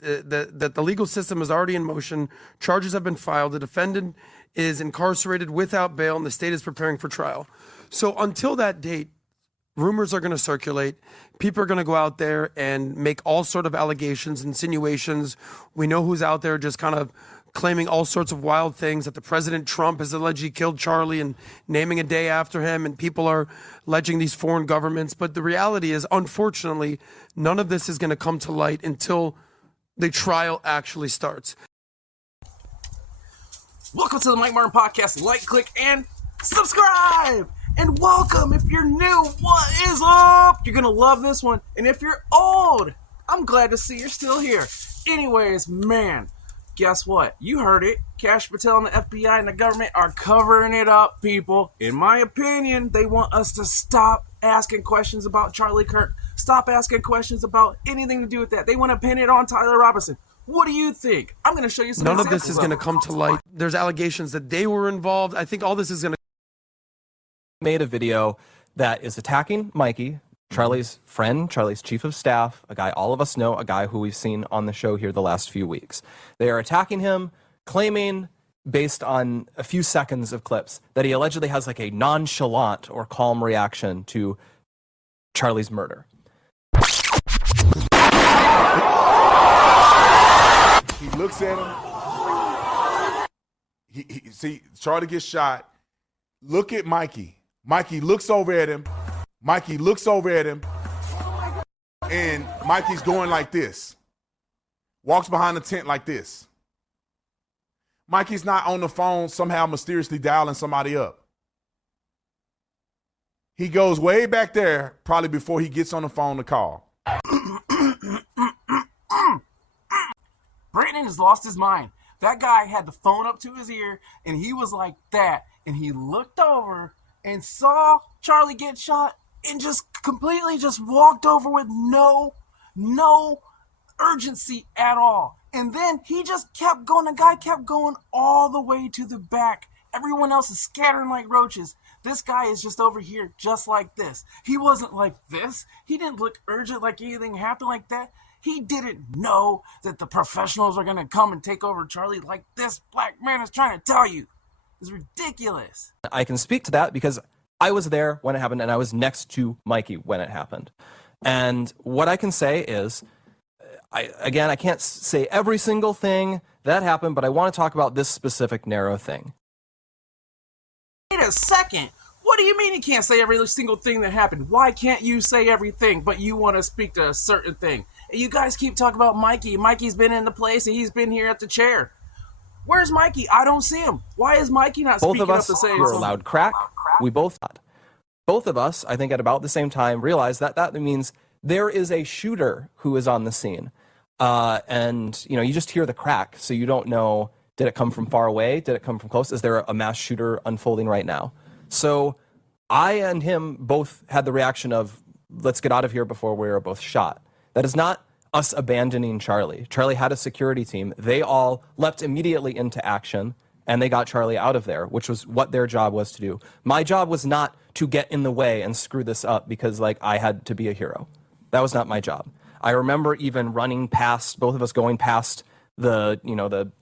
that the legal system is already in motion. Charges have been filed. The defendant is incarcerated without bail, and the state is preparing for trial. So until that date, rumors are going to circulate. People are going to go out there and make all sort of allegations, insinuations. We know who's out there just kind of claiming all sorts of wild things, that the President Trump has allegedly killed Charlie and naming a day after him, and people are alleging these foreign governments. But the reality is, unfortunately, none of this is going to come to light until the trial actually starts. Welcome to the Mike Martin Podcast. Like, click, and subscribe! And welcome if you're new. What is up? You're going to love this one. And if you're old, I'm glad to see you're still here. Anyways, man, guess what? You heard it. Kash Patel and the FBI and the government are covering it up, people. In my opinion, they want us to stop asking questions about Charlie Kirk. Stop asking questions about anything to do with that. They want to pin it on Tyler Robinson. What do you think? I'm going to show you some examples. None of this is going to come to light. There's allegations that they were involved. I think all this is going to... Made a video that is attacking Mikey, Charlie's friend, Charlie's chief of staff, a guy all of us know, a guy who we've seen on the show here the last few weeks. They are attacking him, claiming, based on a few seconds of clips, that he allegedly has like a nonchalant or calm reaction to Charlie's murder. He looks at him. See, Charlie gets shot. Look at Mikey. Mikey looks over at him. Mikey looks over at him. And Mikey's going like this. Walks behind the tent like this. Mikey's not on the phone somehow mysteriously dialing somebody up. He goes way back there probably before he gets on the phone to call. Brandon has lost his mind. That guy had the phone up to his ear, and he was like that. And he looked over and saw Charlie get shot and just completely just walked over with no urgency at all. And then he just kept going. The guy kept going all the way to the back. Everyone else is scattering like roaches. This guy is just over here just like this. He wasn't like this. He didn't look urgent like anything happened like that. He didn't know that the professionals are going to come and take over Charlie like this black man is trying to tell you. It's ridiculous. I can speak to that because I was there when it happened and I was next to Mikey when it happened. And what I can say is, I can't say every single thing that happened, but I want to talk about this specific narrow thing. Wait a second. What do you mean you can't say every single thing that happened? Why can't you say everything, but you want to speak to a certain thing? And you guys keep talking about Mikey. Mikey's been in the place, and he's been here at the chair. Where's Mikey? I don't see him. Why is Mikey not speaking up to say were allowed crack. We both thought. Both of us, I think at about the same time, realized that that means there is a shooter who is on the scene. And, you know, you just hear the crack, so you don't know, did it come from far away? Did it come from close? Is there a mass shooter unfolding right now? So I and him both had the reaction of, let's get out of here before we're both shot. That is not us abandoning Charlie. Charlie had a security team. They all leapt immediately into action, and they got Charlie out of there, which was what their job was to do. My job was not to get in the way and screw this up because, like, I had to be a hero. That was not my job. I remember even running past, both of us going past the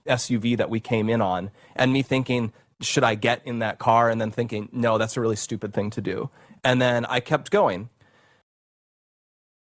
SUV that we came in on, and me thinking, should I get in that car? And then thinking, no, that's a really stupid thing to do. And then I kept going.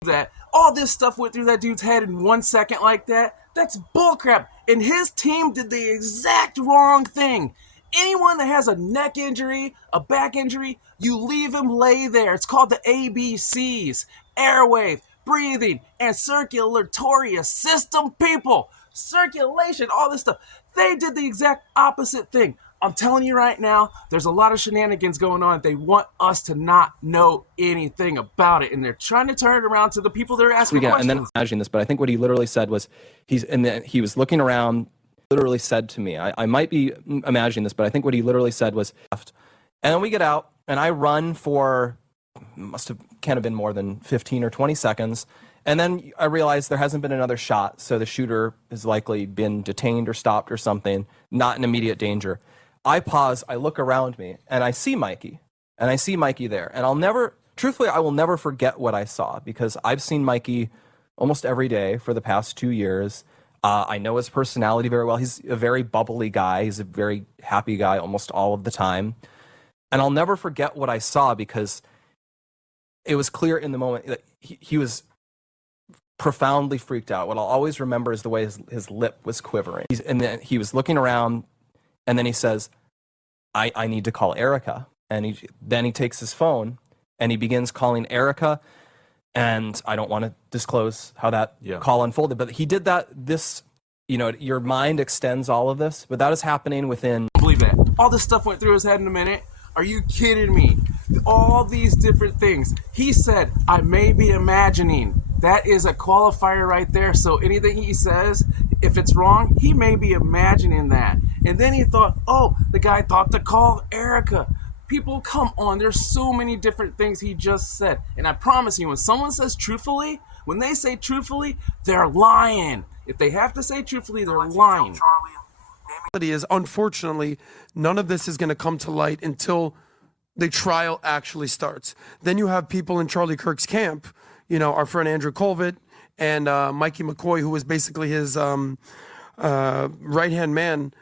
That all this stuff went through that dude's head in 1 second like that. That's bullcrap. And his team did the exact wrong thing. Anyone that has a neck injury, a back injury, you leave him lay there. It's called the ABCs. Airway, breathing, and circulatory system, people. Circulation, all this stuff. They did the exact opposite thing. I'm telling you right now, there's a lot of shenanigans going on. They want us to not know anything about it, and they're trying to turn it around to the people that are asking questions. And then imagining this, but I think what he literally said was, he was looking around, literally said to me, I might be imagining this, but I think what he literally said was, and then we get out, and I run for, can't have been more than 15 or 20 seconds, and then I realized there hasn't been another shot, so the shooter has likely been detained or stopped or something, not in immediate danger. I pause, I look around me, and I see Mikey. And I see Mikey there. And truthfully, I will never forget what I saw, because I've seen Mikey almost every day for the past 2 years. I know his personality very well. He's a very bubbly guy. He's a very happy guy almost all of the time. And I'll never forget what I saw, because it was clear in the moment that he was profoundly freaked out. What I'll always remember is the way his lip was quivering. And then he was looking around, and then he says, I need to call Erica. And then he takes his phone and he begins calling Erica. And I don't want to disclose how that call unfolded, but he did that. Your mind extends all of this, but that is happening within. I believe that. All this stuff went through his head in a minute. Are you kidding me? All these different things. He said, I may be imagining. That is a qualifier right there. So anything he says, if it's wrong, he may be imagining that. And then he thought, the guy thought to call Erica. People, come on. There's so many different things he just said. And I promise you, when someone says truthfully, when they say truthfully, they're lying. If they have to say truthfully, they're lying. Is, unfortunately, none of this is going to come to light until the trial actually starts. Then you have people in Charlie Kirk's camp, our friend Andrew Colvett and Mikey McCoy, who was basically his right-hand man.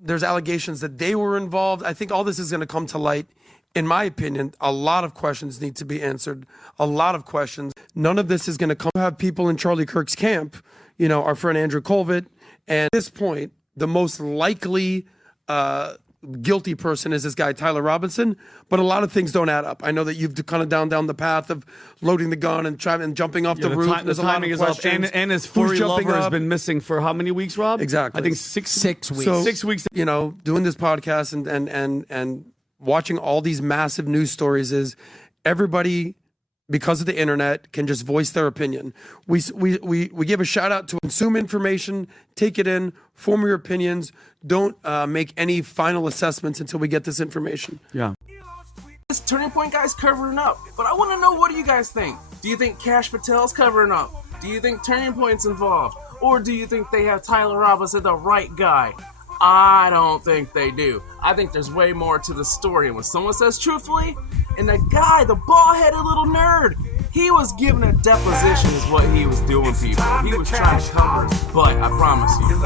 There's allegations that they were involved. I think all this is going to come to light. In my opinion, a lot of questions need to be answered. A lot of questions. None of this is going to come. Have people in Charlie Kirk's camp, our friend Andrew Colvett. And at this point, the most likely guilty person is this guy, Tyler Robinson. But a lot of things don't add up. I know that you've kind of down the path of loading the gun and jumping off the roof. There's a lot of questions. And his furry lover has been missing for how many weeks, Rob? Exactly. I think 6 weeks. So, 6 weeks. Doing this podcast and watching all these massive news stories is everybody, because of the internet, can just voice their opinion. We give a shout out to consume information, take it in, form your opinions. Don't make any final assessments until we get this information. Yeah. This Turning Point guy's covering up, but I want to know, what do you guys think? Do you think Cash Patel's covering up? Do you think Turning Point's involved? Or do you think they have Tyler Robinson, the right guy? I don't think they do. I think there's way more to the story. And when someone says truthfully, and the guy, the bald-headed little nerd, he was giving a deposition is what he was doing, people. He was trying to cover his butt, I promise you.